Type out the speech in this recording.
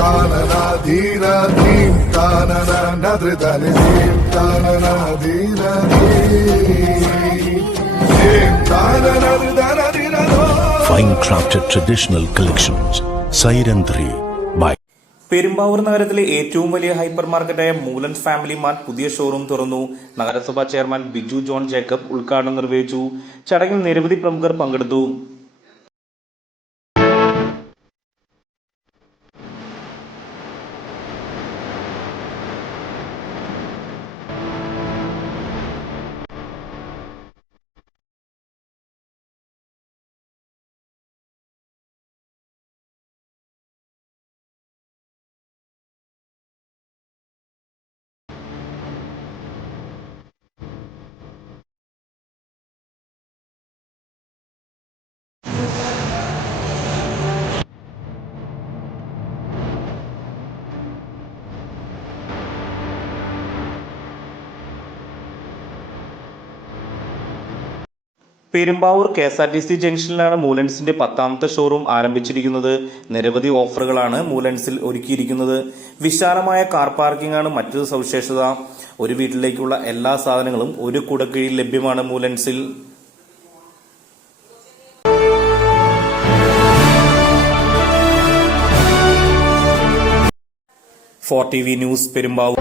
tanana dheera dheem tanana nadridani dheem tanana dheera dheem tanana nadridani dheera. Fine crafted traditional collections. Siren 3 by Perumbavoor നഗരത്തിലെ ഏറ്റവും വലിയ hyper മാർക്കറ്റായ Moolans family mart പുതിയ showroom തുറന്നു. നഗരസഭാ chairman Biju John Jacob ഉദ്ഘാടനം നിർവഹിച്ചു. ചടങ്ങിൽ നിരവധി പ്രമുഖർ പങ്കെടുത്തു. പെരുമ്പാവൂർ KSRTC ജംഗ്ഷനിലാണ് മൂലൻസിന്റെ 10ാമത്തെ ഷോറൂം ആരംഭിച്ചിരിക്കുന്നത്. നിരവധി ഓഫറുകളാണ് മൂലൻസിൽ ഒരുക്കിയിരിക്കുന്നത്. വിശാലമായ കാർ പാർക്കിംഗ് ആണ് മറ്റൊരു സവിശേഷത. ഒരു വീട്ടിലേക്കുള്ള എല്ലാ സാധനങ്ങളും ഒരു കുടക്കീഴിൽ ലഭ്യമാണ് മൂലൻസിൽ. Four TV news Perumbavoor.